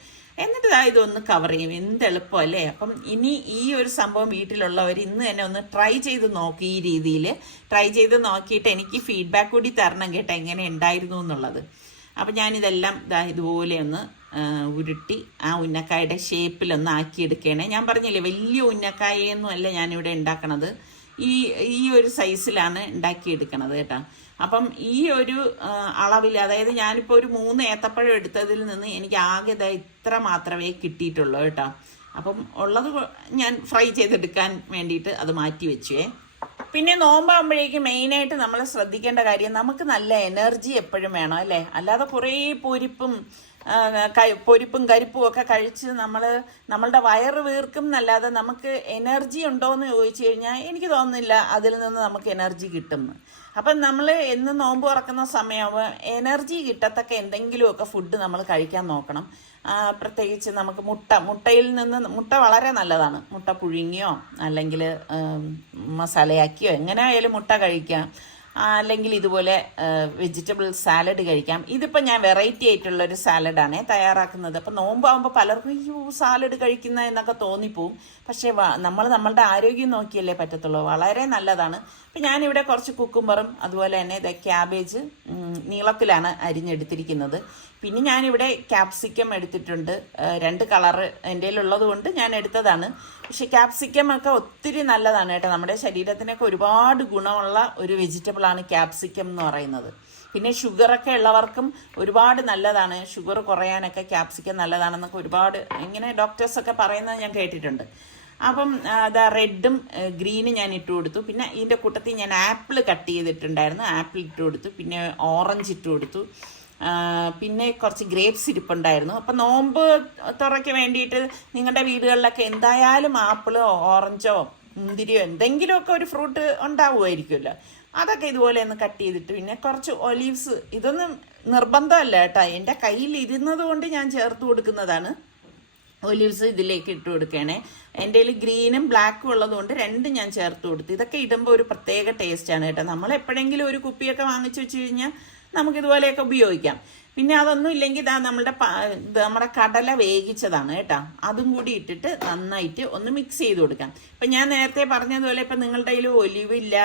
എന്നിട്ട് ഇതൊന്ന് കവർ ചെയ്യും. എന്ത് എളുപ്പമല്ലേ. അപ്പം ഇനി ഈ ഒരു സംഭവം വീട്ടിലുള്ളവർ ഇന്ന് തന്നെ ഒന്ന് ട്രൈ ചെയ്ത് നോക്കി. ഈ രീതിയിൽ ട്രൈ ചെയ്ത് നോക്കിയിട്ട് എനിക്ക് ഫീഡ്ബാക്ക് കൂടി തരണം കേട്ടോ, എങ്ങനെ ഉണ്ടായിരുന്നു എന്നുള്ളത്. അപ്പം ഞാനിതെല്ലാം ഇതുപോലെ ഒന്ന് ഉരുട്ടി ആ ഉന്നക്കായുടെ ഷേപ്പിലൊന്ന് ആക്കിയെടുക്കുകയാണ്. ഞാൻ പറഞ്ഞില്ലേ, വലിയ ഉന്നക്കായൊന്നും അല്ല ഞാനിവിടെ ഉണ്ടാക്കണത്. ഈ ഒരു സൈസിലാണ് ഉണ്ടാക്കിയെടുക്കണത് കേട്ടോ. അപ്പം ഈ ഒരു അളവിൽ, അതായത് ഞാനിപ്പോൾ ഒരു 3 ഏത്തപ്പഴം എടുത്തതിൽ നിന്ന് എനിക്ക് ആകെ ഇത്ര മാത്രമേ കിട്ടിയിട്ടുള്ളൂ കേട്ടോ. അപ്പം ഉള്ളത് ഞാൻ ഫ്രൈ ചെയ്തെടുക്കാൻ വേണ്ടിയിട്ട് അത് മാറ്റി വെച്ചേ. പിന്നെ നോമ്പാകുമ്പോഴേക്ക് മെയിനായിട്ട് നമ്മൾ ശ്രദ്ധിക്കേണ്ട കാര്യം, നമുക്ക് നല്ല എനർജി എപ്പോഴും വേണം അല്ലേ. അല്ലാതെ കുറേ പൊരിപ്പും കരിപ്പും ഒക്കെ കഴിച്ച് നമ്മളുടെ വയറ് വീർക്കും എന്നല്ലാതെ നമുക്ക് എനർജി ഉണ്ടോ എന്ന് ചോദിച്ചു കഴിഞ്ഞാൽ എനിക്ക് തോന്നുന്നില്ല അതിൽ നിന്ന് നമുക്ക് എനർജി കിട്ടുമെന്ന്. അപ്പം നമ്മൾ എന്ന് നോമ്പ് തുറക്കുന്ന സമയമാകുമ്പോൾ എനർജി കിട്ടത്തക്ക എന്തെങ്കിലുമൊക്കെ ഫുഡ് നമ്മൾ കഴിക്കാൻ നോക്കണം. പ്രത്യേകിച്ച് നമുക്ക് മുട്ടയിൽ നിന്ന് മുട്ട വളരെ നല്ലതാണ്. മുട്ട പുഴുങ്ങിയോ അല്ലെങ്കിൽ മസാലയാക്കിയോ എങ്ങനെ ആയാലും മുട്ട കഴിക്കാം. അല്ലെങ്കിൽ ഇതുപോലെ വെജിറ്റബിൾ സാലഡ് കഴിക്കാം. ഇതിപ്പോൾ ഞാൻ വെറൈറ്റി ആയിട്ടുള്ളൊരു സാലഡാണ് തയ്യാറാക്കുന്നത്. അപ്പം നോമ്പാകുമ്പോൾ പലർക്കും സാലഡ് കഴിക്കുന്ന എന്നൊക്കെ തോന്നിപ്പോവും. പക്ഷേ നമ്മളുടെ ആരോഗ്യം നോക്കിയല്ലേ പറ്റത്തുള്ളൂ. വളരെ നല്ലതാണ്. അപ്പം ഞാനിവിടെ കുറച്ച് കുക്കുംബറും അതുപോലെ തന്നെ ക്യാബേജ് നീളത്തിലാണ് അരിഞ്ഞെടുത്തിരിക്കുന്നത്. പിന്നെ ഞാനിവിടെ ക്യാപ്സിക്കം എടുത്തിട്ടുണ്ട്. 2 കളറ് എൻ്റെ ഉള്ളത് കൊണ്ട് ഞാൻ എടുത്തതാണ്. പക്ഷെ ക്യാപ്സിക്കം ഒക്കെ ഒത്തിരി നല്ലതാണ് കേട്ടോ. നമ്മുടെ ശരീരത്തിനൊക്കെ ഒരുപാട് ഗുണമുള്ള ഒരു വെജിറ്റബിളാണ് ക്യാപ്സിക്കം എന്ന് പറയുന്നത്. പിന്നെ ഷുഗറൊക്കെ ഉള്ളവർക്കും ഒരുപാട് നല്ലതാണ്. ഷുഗർ കുറയാനൊക്കെ ക്യാപ്സിക്കം നല്ലതാണെന്നൊക്കെ ഒരുപാട് ഇങ്ങനെ ഡോക്ടേഴ്സൊക്കെ പറയുന്നത് ഞാൻ കേട്ടിട്ടുണ്ട്. അപ്പം അതാ റെഡും ഗ്രീനും ഞാൻ ഇട്ട് കൊടുത്തു. പിന്നെ ഇതിൻ്റെ കൂട്ടത്തിൽ ഞാൻ ആപ്പിൾ കട്ട് ചെയ്തിട്ടുണ്ടായിരുന്നു, ആപ്പിൾ ഇട്ട് കൊടുത്തു. പിന്നെ ഓറഞ്ച് ഇട്ട് കൊടുത്തു. പിന്നെ കുറച്ച് ഗ്രേപ്സ് ഇരിപ്പുണ്ടായിരുന്നു. അപ്പം നോമ്പ് തുറയ്ക്ക് വേണ്ടിയിട്ട് നിങ്ങളുടെ വീടുകളിലൊക്കെ എന്തായാലും ആപ്പിളോ ഓറഞ്ചോ മുന്തിരിയോ എന്തെങ്കിലുമൊക്കെ ഒരു ഫ്രൂട്ട് ഉണ്ടാവുമായിരിക്കുമല്ലോ. അതൊക്കെ ഇതുപോലെ ഒന്ന് കട്ട് ചെയ്തിട്ട് പിന്നെ കുറച്ച് ഒലീവ്സ്, ഇതൊന്നും നിർബന്ധമല്ല കേട്ടോ, എൻ്റെ കയ്യിൽ ഇരുന്നത് കൊണ്ട് ഞാൻ ചേർത്ത് കൊടുക്കുന്നതാണ്. ഒലീവ്സ് ഇതിലേക്ക് ഇട്ട് കൊടുക്കുകയാണേ. എൻ്റെ കയ്യിൽ ഗ്രീനും ബ്ലാക്കും ഉള്ളതുകൊണ്ട് രണ്ടും ഞാൻ ചേർത്ത് കൊടുത്തു. ഇതൊക്കെ ഇടുമ്പോൾ ഒരു പ്രത്യേക ടേസ്റ്റാണ് കേട്ടോ. നമ്മൾ എപ്പോഴെങ്കിലും ഒരു കുപ്പിയൊക്കെ വാങ്ങിച്ചു വെച്ച് കഴിഞ്ഞാൽ നമുക്കിതുപോലെയൊക്കെ ഉപയോഗിക്കാം. പിന്നെ അതൊന്നും ഇല്ലെങ്കിൽ ഇതാ നമ്മുടെ കടല വേവിച്ചതാണ് കേട്ടോ, അതും കൂടി ഇട്ടിട്ട് നന്നായിട്ട് ഒന്ന് മിക്സ് ചെയ്ത് കൊടുക്കാം. ഇപ്പം ഞാൻ നേരത്തെ പറഞ്ഞതുപോലെ ഇപ്പം നിങ്ങളുടെ കയ്യിൽ ഒലിവ് ഇല്ല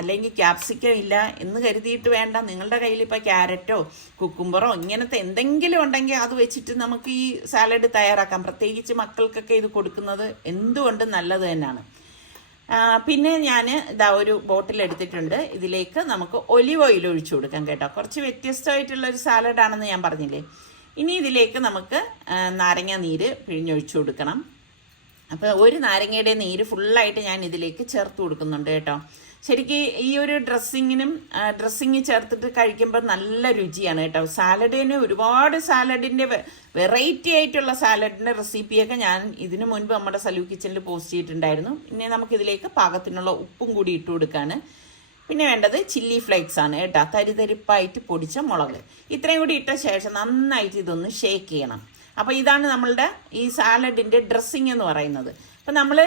അല്ലെങ്കിൽ ക്യാപ്സിക്കം ഇല്ല എന്ന് കരുതിയിട്ട് വേണ്ട. നിങ്ങളുടെ കയ്യിൽ ഇപ്പോൾ ക്യാരറ്റോ കുക്കുംബറോ ഇങ്ങനത്തെ എന്തെങ്കിലും ഉണ്ടെങ്കിൽ അത് വെച്ചിട്ട് നമുക്ക് ഈ സാലഡ് തയ്യാറാക്കാം. പ്രത്യേകിച്ച് മക്കൾക്കൊക്കെ ഇത് കൊടുക്കുന്നത് എന്തുകൊണ്ടും നല്ലത് തന്നെയാണ്. പിന്നെ ഞാൻ ഇതാ ഒരു ബോട്ടിൽ എടുത്തിട്ടുണ്ട്. ഇതിലേക്ക് നമുക്ക് ഒലിവ് ഓയിൽ ഒഴിച്ചു കൊടുക്കാം കേട്ടോ. കുറച്ച് വ്യത്യസ്തമായിട്ടുള്ളൊരു സാലഡാണെന്ന് ഞാൻ പറഞ്ഞില്ലേ. ഇനി ഇതിലേക്ക് നമുക്ക് നാരങ്ങ നീര് പിഴിഞ്ഞൊഴിച്ചു കൊടുക്കണം. അപ്പോൾ ഒരു നാരങ്ങയുടെ നീര് ഫുള്ളായിട്ട് ഞാൻ ഇതിലേക്ക് ചേർത്ത് കൊടുക്കുന്നുണ്ട് കേട്ടോ. ശരിക്കും ഈ ഒരു ഡ്രസ്സിങ് ചേർത്തിട്ട് കഴിക്കുമ്പോൾ നല്ല രുചിയാണ് കേട്ടോ. സാലഡിന് ഒരുപാട് സാലഡിൻ്റെ വെറൈറ്റി ആയിട്ടുള്ള സാലഡിൻ്റെ റെസിപ്പിയൊക്കെ ഞാൻ ഇതിനു മുൻപ് നമ്മുടെ സലൂ കിച്ചണിൽ പോസ്റ്റ് ചെയ്തിട്ടുണ്ടായിരുന്നു. പിന്നെ നമുക്കിതിലേക്ക് പാകത്തിനുള്ള ഉപ്പും കൂടി ഇട്ട് കൊടുക്കാണ്. പിന്നെ വേണ്ടത് ചില്ലി ഫ്ലേക്സ് ആണ് കേട്ടോ, തരിതരിപ്പായിട്ട് പൊടിച്ച മുളക്. ഇത്രയും കൂടി ഇട്ട ശേഷം നന്നായിട്ട് ഇതൊന്ന് ഷേക്ക് ചെയ്യണം. അപ്പോൾ ഇതാണ് നമ്മളുടെ ഈ സാലഡിൻ്റെ ഡ്രസ്സിങ് എന്ന് പറയുന്നത്. അപ്പം നമ്മൾ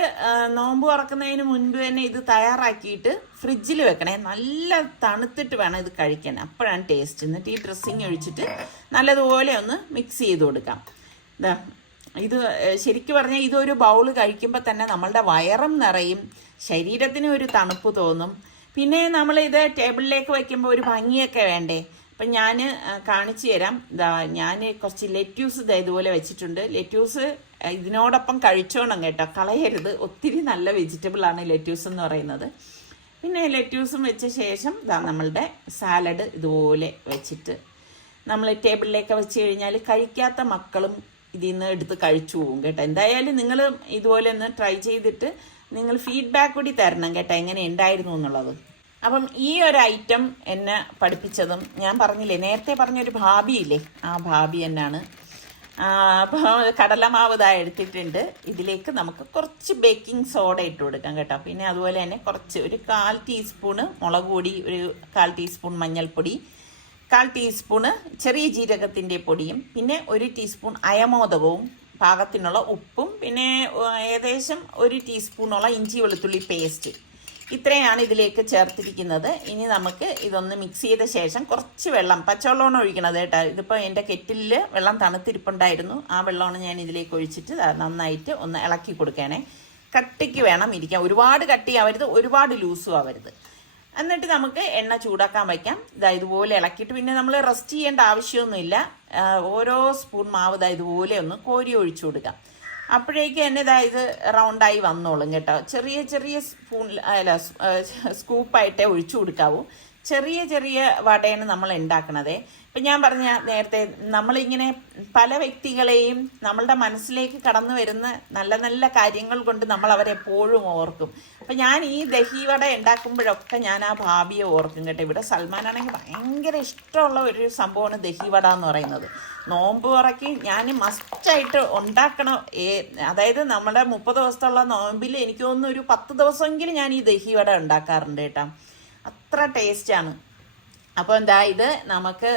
നോമ്പ് തുറക്കുന്നതിന് മുൻപ് തന്നെ ഇത് തയ്യാറാക്കിയിട്ട് ഫ്രിഡ്ജിൽ വെക്കണേ. നല്ല തണുത്തിട്ട് വേണം ഇത് കഴിക്കാൻ, അപ്പോഴാണ് ടേസ്റ്റ്. എന്നിട്ട് ഈ ഡ്രസ്സിങ് ഒഴിച്ചിട്ട് നല്ലതുപോലെ ഒന്ന് മിക്സ് ചെയ്ത് കൊടുക്കാം. ഇത് ശരിക്കും പറഞ്ഞാൽ ഇതൊരു ബൗള് കഴിക്കുമ്പോൾ തന്നെ നമ്മളുടെ വയറും നിറയും, ശരീരത്തിന് ഒരു തണുപ്പ് തോന്നും. പിന്നെ നമ്മളിത് ടേബിളിലേക്ക് വയ്ക്കുമ്പോൾ ഒരു ഭംഗിയൊക്കെ വേണ്ടേ. അപ്പം ഞാൻ കാണിച്ചു തരാം. ഞാൻ കുറച്ച് ലെറ്റ്യൂസ് ഇതുപോലെ വെച്ചിട്ടുണ്ട്. ലെറ്റ്യൂസ് ഇതിനോടൊപ്പം കഴിച്ചോണം കേട്ടോ, കളയരുത്. ഒത്തിരി നല്ല വെജിറ്റബിളാണ് ലെറ്റ്യൂസ് എന്ന് പറയുന്നത്. പിന്നെ ലെറ്റ്യൂസും വെച്ച ശേഷം നമ്മളുടെ സാലഡ് ഇതുപോലെ വെച്ചിട്ട് നമ്മൾ ടേബിളിലേക്ക് വെച്ച് കഴിഞ്ഞാൽ കഴിക്കാത്ത മക്കളും ഇതിൽ നിന്ന് എടുത്ത് കഴിച്ചു പോകും കേട്ടോ. എന്തായാലും നിങ്ങൾ ഇതുപോലെ ഒന്ന് ട്രൈ ചെയ്തിട്ട് നിങ്ങൾ ഫീഡ്ബാക്ക് കൂടി തരണം കേട്ടോ, എങ്ങനെ ഉണ്ടായിരുന്നു എന്നുള്ളത്. അപ്പം ഈ ഒരു ഐറ്റം എന്നെ പഠിപ്പിച്ചതും ഞാൻ പറഞ്ഞില്ലേ, നേരത്തെ പറഞ്ഞൊരു ഭാബിയില്ലേ, ആ ഭാബി എന്നാണ്. അപ്പോൾ കടലമാവ് ഇതാ എടുത്തിട്ടുണ്ട്. ഇതിലേക്ക് നമുക്ക് കുറച്ച് ബേക്കിംഗ് സോഡ ഇട്ട് കൊടുക്കാം കേട്ടോ. പിന്നെ അതുപോലെ തന്നെ കുറച്ച് ഒരു 1/4 ടീസ്പൂണ് മുളക് പൊടി, ഒരു 1/4 ടീസ്പൂൺ മഞ്ഞൾപ്പൊടി, 1/4 ടീസ്പൂണ് ചെറിയ ജീരകത്തിൻ്റെ പൊടിയും, പിന്നെ 1 ടീസ്പൂൺ അയമോദകവും, പാകത്തിനുള്ള ഉപ്പും, പിന്നെ ഏകദേശം 1 ടീസ്പൂണോളം ഇഞ്ചി വെളുത്തുള്ളി പേസ്റ്റ്. ഇത്രയാണ് ഇതിലേക്ക് ചേർത്തിരിക്കുന്നത്. ഇനി നമുക്ക് ഇതൊന്ന് മിക്സ് ചെയ്ത ശേഷം കുറച്ച് വെള്ളം, പച്ചവെള്ളമാണ് ഒഴിക്കണത് കേട്ടോ. ഇതിപ്പോൾ എൻ്റെ കെറ്റിലിൽ വെള്ളം തണുത്തിരിപ്പുണ്ടായിരുന്നു, ആ വെള്ളമാണ് ഞാൻ ഇതിലേക്ക് ഒഴിച്ചിട്ട് നന്നായിട്ട് ഒന്ന് ഇളക്കി കൊടുക്കണേ. കട്ടിക്ക് വേണം ഇരിക്കാൻ, ഒരുപാട് കട്ടിയാവരുത്, ഒരുപാട് ലൂസും ആവരുത്. എന്നിട്ട് നമുക്ക് എണ്ണ ചൂടാക്കാൻ വയ്ക്കാം. ഇതുപോലെ ഇളക്കിയിട്ട് പിന്നെ നമ്മൾ റെസ്റ്റ് ചെയ്യേണ്ട ആവശ്യമൊന്നുമില്ല. ഓരോ സ്പൂൺ മാവ് ഇതുപോലെ ഒന്ന് കോരി ഒഴിച്ചു കൊടുക്കാം. അപ്പോഴേക്ക് തന്നെ ഇത് റൗണ്ടായി വന്നോളും കേട്ടോ. ചെറിയ ചെറിയ സ്കൂപ്പായിട്ടേ ഒഴിച്ചു കൊടുക്കാവൂ. ചെറിയ ചെറിയ വടയാണ് നമ്മൾ ഉണ്ടാക്കണത്. ഇപ്പം ഞാൻ പറഞ്ഞ നേരത്തെ നമ്മളിങ്ങനെ പല വ്യക്തികളെയും നമ്മളുടെ മനസ്സിലേക്ക് കടന്നു വരുന്ന നല്ല നല്ല കാര്യങ്ങൾ കൊണ്ട് നമ്മൾ അവരെപ്പോഴും ഓർക്കും. അപ്പം ഞാൻ ഈ ദഹിവട ഉണ്ടാക്കുമ്പോഴൊക്കെ ഞാൻ ആ ഭാബിയെ ഓർക്കും കേട്ടോ. ഇവിടെ സൽമാനാണെങ്കിൽ ഭയങ്കര ഇഷ്ടമുള്ള ഒരു സംഭവമാണ് ദഹിവട എന്ന് പറയുന്നത്. നോമ്പ് തുറക്കി ഞാൻ മസ്റ്റായിട്ട് ഉണ്ടാക്കണം. അതായത് നമ്മുടെ 30 ദിവസത്തുള്ള നോമ്പിൽ എനിക്ക് തോന്നുന്നു ഒരു 10 ദിവസമെങ്കിലും ഞാൻ ഈ ദഹിവട ഉണ്ടാക്കാറുണ്ട് കേട്ടോ. അത്ര ടേസ്റ്റാണ്. അപ്പോൾ ഇത് നമുക്ക്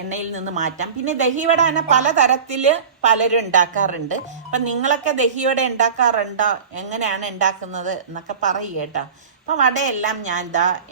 എണ്ണയിൽ നിന്ന് മാറ്റാം. പിന്നെ ദഹിവട തന്നെ പലതരത്തിൽ പലരും ഉണ്ടാക്കാറുണ്ട്. അപ്പം നിങ്ങളൊക്കെ ദഹിവട ഉണ്ടാക്കാറുണ്ടോ, എങ്ങനെയാണ് ഉണ്ടാക്കുന്നത് എന്നൊക്കെ പറയുക കേട്ടോ. അപ്പം വടയെല്ലാം ഞാൻ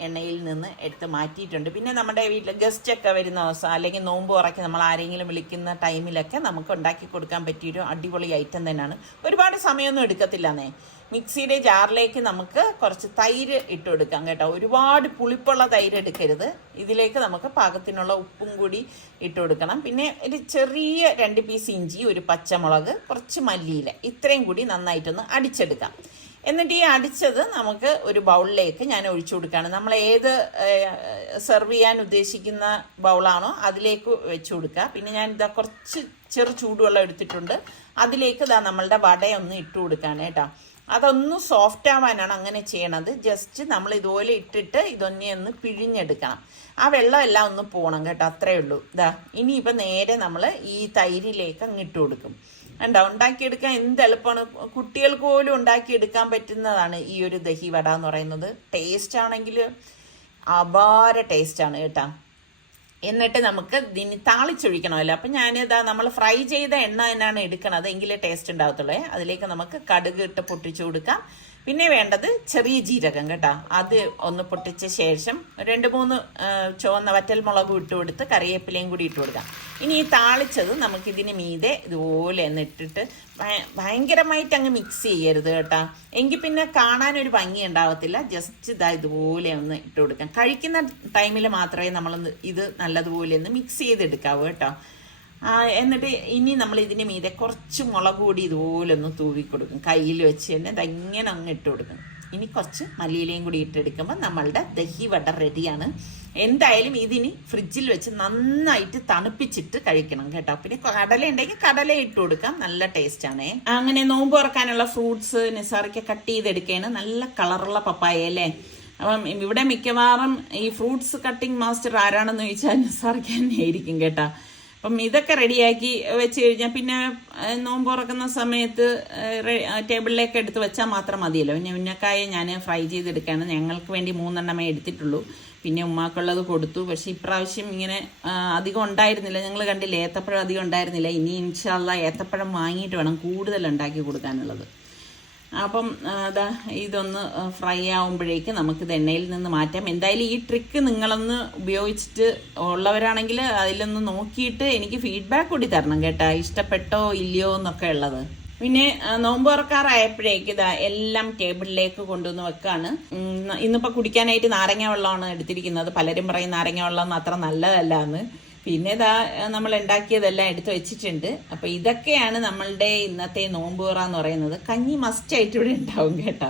എണ്ണയിൽ നിന്ന് എടുത്ത് മാറ്റിയിട്ടുണ്ട്. പിന്നെ നമ്മുടെ വീട്ടിൽ ഗസ്റ്റൊക്കെ വരുന്ന ദിവസം അല്ലെങ്കിൽ നോമ്പ് തുറക്കി നമ്മൾ ആരെങ്കിലും വിളിക്കുന്ന ടൈമിലൊക്കെ നമുക്ക് ഉണ്ടാക്കി കൊടുക്കാൻ പറ്റിയൊരു അടിപൊളി ഐറ്റം തന്നെയാണ്. ഒരുപാട് സമയമൊന്നും എടുക്കത്തില്ലെന്നേ. മിക്സിയുടെ ജാറിലേക്ക് നമുക്ക് കുറച്ച് തൈര് ഇട്ട് കൊടുക്കാം കേട്ടോ. ഒരുപാട് പുളിപ്പുള്ള തൈര് എടുക്കരുത്. ഇതിലേക്ക് നമുക്ക് പാകത്തിനുള്ള ഉപ്പും കൂടി ഇട്ട് കൊടുക്കണം. പിന്നെ ഒരു ചെറിയ 2 പീസ് ഇഞ്ചി, ഒരു പച്ചമുളക്, കുറച്ച് മല്ലിയില, ഇത്രയും കൂടി നന്നായിട്ടൊന്ന് അടിച്ചെടുക്കാം. എന്നിട്ട് ഈ അടിച്ചത് നമുക്ക് ഒരു ബൗളിലേക്ക് ഞാൻ ഒഴിച്ചു കൊടുക്കുകയാണ്. നമ്മൾ ഏത് സെർവ് ചെയ്യാൻ ഉദ്ദേശിക്കുന്ന ബൗളാണോ അതിലേക്ക് വെച്ച് കൊടുക്കുക. പിന്നെ ഞാൻ ഇതാ കുറച്ച് ചെറു ചൂടുവെള്ളം എടുത്തിട്ടുണ്ട്. അതിലേക്ക് ഇതാ നമ്മളുടെ വടയൊന്ന് ഇട്ട് കൊടുക്കുകയാണ് കേട്ടോ. അതൊന്ന് സോഫ്റ്റ് ആവാനാണ് അങ്ങനെ ചെയ്യണത്. ജസ്റ്റ് നമ്മൾ ഇതുപോലെ ഇട്ടിട്ട് ഇതൊന്നെ ഒന്ന് പിഴിഞ്ഞെടുക്കണം. ആ വെള്ളം എല്ലാം ഒന്ന് പോകണം കേട്ടോ, അത്രയേ ഉള്ളൂ. ഇതാ ഇനിയിപ്പോൾ നേരെ നമ്മൾ ഈ തൈരിലേക്ക് അങ്ങ് ഇട്ട് കൊടുക്കും. ഉണ്ടോ, ഉണ്ടാക്കിയെടുക്കാൻ എന്ത് എളുപ്പമാണ്. കുട്ടികൾക്ക് പോലും ഉണ്ടാക്കിയെടുക്കാൻ പറ്റുന്നതാണ് ഈ ഒരു ദഹി വട എന്ന് പറയുന്നത്. ടേസ്റ്റ് ആണെങ്കിൽ അപാര ടേസ്റ്റാണ് കേട്ടോ. എന്നിട്ട് നമുക്ക് ഇതിന് താളിച്ചൊഴിക്കണമല്ലോ. അപ്പം ഞാനിതാ നമ്മൾ ഫ്രൈ ചെയ്ത എണ്ണ തന്നെയാണ് എടുക്കണത്, എങ്കിലേ ടേസ്റ്റ് ഉണ്ടാകത്തുള്ളൂ. അതിലേക്ക് നമുക്ക് കടുക് ഇട്ട് പൊട്ടിച്ചു കൊടുക്കാം. പിന്നെ വേണ്ടത് ചെറിയ ജീരകം കേട്ടോ, അത് ഒന്ന് പൊട്ടിച്ച ശേഷം 2-3 ചുവന്ന വറ്റൽ മുളകും ഇട്ട് കൊടുത്ത് കറിവേപ്പിലയും കൂടി ഇട്ട് കൊടുക്കാം. ഇനി ഈ താളിച്ചത് നമുക്കിതിന് മീതെ ഇതുപോലെ ഒന്ന് ഇട്ടിട്ട് ഭയങ്കരമായിട്ട് അങ്ങ് മിക്സ് ചെയ്യരുത് കേട്ടോ, എങ്കിൽ പിന്നെ കാണാനൊരു ഭംഗി ഉണ്ടാവത്തില്ല. ജസ്റ്റ് ഇതാ ഇതുപോലെ ഒന്ന് ഇട്ട് കൊടുക്കാം. കഴിക്കുന്ന ടൈമിൽ മാത്രമേ നമ്മൾ ഇത് നല്ലതുപോലെ ഒന്ന് മിക്സ് ചെയ്തെടുക്കാവൂ കേട്ടോ. എന്നിട്ട് ഇനി നമ്മൾ ഇതിന് മീതെ കുറച്ച് മുളക് കൂടി ഇതുപോലെ ഒന്ന് തൂവി കൊടുക്കും. കയ്യിൽ വെച്ച് തന്നെ ഇങ്ങനെ അങ്ങ് ഇട്ട് കൊടുക്കും. ഇനി കുറച്ച് മല്ലിയിലയും കൂടി ഇട്ടെടുക്കുമ്പോൾ നമ്മളുടെ ദഹി വട റെഡിയാണ്. എന്തായാലും ഇതിന് ഫ്രിഡ്ജിൽ വെച്ച് നന്നായിട്ട് തണുപ്പിച്ചിട്ട് കഴിക്കണം കേട്ടോ. പിന്നെ കടല ഉണ്ടെങ്കിൽ കടല ഇട്ട് കൊടുക്കാം, നല്ല ടേസ്റ്റാണേ. അങ്ങനെ നോമ്പ് തുറക്കാനുള്ള ഫ്രൂട്ട്സ് നിസാറിക്ക് കട്ട് ചെയ്തെടുക്കുകയാണ്. നല്ല കളറുള്ള പപ്പായ അല്ലേ. അപ്പം ഇവിടെ മിക്കവാറും ഈ ഫ്രൂട്ട്സ് കട്ടിങ് മാസ്റ്റർ ആരാണെന്ന് ചോദിച്ചാൽ നിസാറിക്ക് തന്നെ ആയിരിക്കും കേട്ടോ. അപ്പം ഇതൊക്കെ റെഡിയാക്കി വെച്ച് കഴിഞ്ഞാൽ പിന്നെ നോമ്പ് തുറക്കുന്ന സമയത്ത് ടേബിളിലേക്ക് എടുത്ത് വെച്ചാൽ മാത്രം മതിയല്ലോ. പിന്നെ ഉന്നക്കായ ഞാൻ ഫ്രൈ ചെയ്തെടുക്കുകയാണ്. ഞങ്ങൾക്ക് വേണ്ടി 3 എണ്ണമേ എടുത്തിട്ടുള്ളൂ. പിന്നെ ഉമ്മാക്കുള്ളത് കൊടുത്തു. പക്ഷെ ഇപ്രാവശ്യം ഇങ്ങനെ അധികം ഉണ്ടായിരുന്നില്ല. ഞങ്ങൾ കണ്ടില്ല, ഏത്തപ്പഴം അധികം ഉണ്ടായിരുന്നില്ല. ഇനി ഇൻഷാ അല്ലാഹ് ഏത്തപ്പഴം വാങ്ങിയിട്ട് വേണം കൂടുതൽ ഉണ്ടാക്കി കൊടുക്കാനുള്ളത്. അപ്പം അതാ ഇതൊന്ന് ഫ്രൈ ആവുമ്പോഴേക്ക് നമുക്കിത് എണ്ണയിൽ നിന്ന് മാറ്റാം. എന്തായാലും ഈ ട്രിക്ക് നിങ്ങളൊന്ന് ഉപയോഗിച്ചിട്ട് ഉള്ളവരാണെങ്കിൽ അതിലൊന്ന് നോക്കിയിട്ട് എനിക്ക് ഫീഡ്ബാക്ക് കൂടി തരണം കേട്ടോ, ഇഷ്ടപ്പെട്ടോ ഇല്ലയോ എന്നൊക്കെ ഉള്ളത്. പിന്നെ നോമ്പ് തുറക്കാറായപ്പോഴേക്ക് ഇതാ എല്ലാം ടേബിളിലേക്ക് കൊണ്ടുവന്ന് വെക്കാണ്. ഇന്നിപ്പോൾ കുടിക്കാനായിട്ട് നാരങ്ങ വെള്ളമാണ് എടുത്തിരിക്കുന്നത്. പലരും പറയും നാരങ്ങ വെള്ളം അത്ര നല്ലതല്ല എന്ന്. പിന്നെ ഇതാ നമ്മൾ ഉണ്ടാക്കിയതെല്ലാം എടുത്ത് വെച്ചിട്ടുണ്ട്. അപ്പോൾ ഇതൊക്കെയാണ് നമ്മളുടെ ഇന്നത്തെ നോമ്പ് തുറ എന്ന് പറയുന്നത്. കഞ്ഞി മസ്റ്റായിട്ട് ഇവിടെ ഉണ്ടാവും കേട്ടോ.